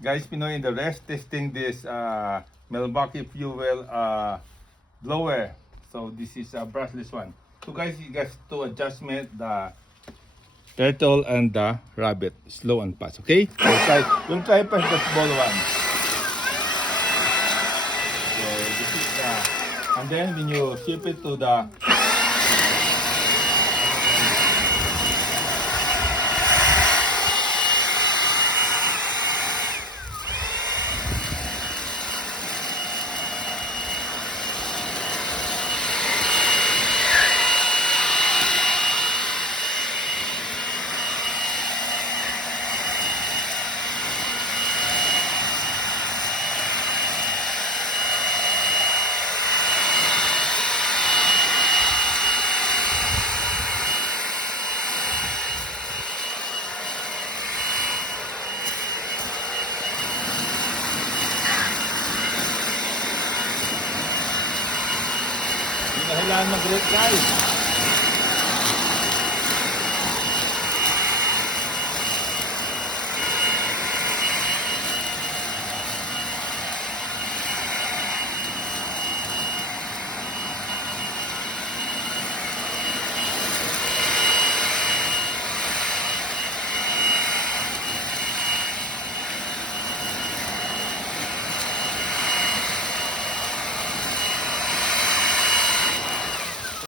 Guys, Pinoy in the rest testing this Milwaukee fuel blower. So this is a brushless one. So guys, you guys to adjustment the turtle and the rabbit, slow and fast. Okay? We'll try first the small one. So this is the, and then when you shift it to the kailangan mag-red guys.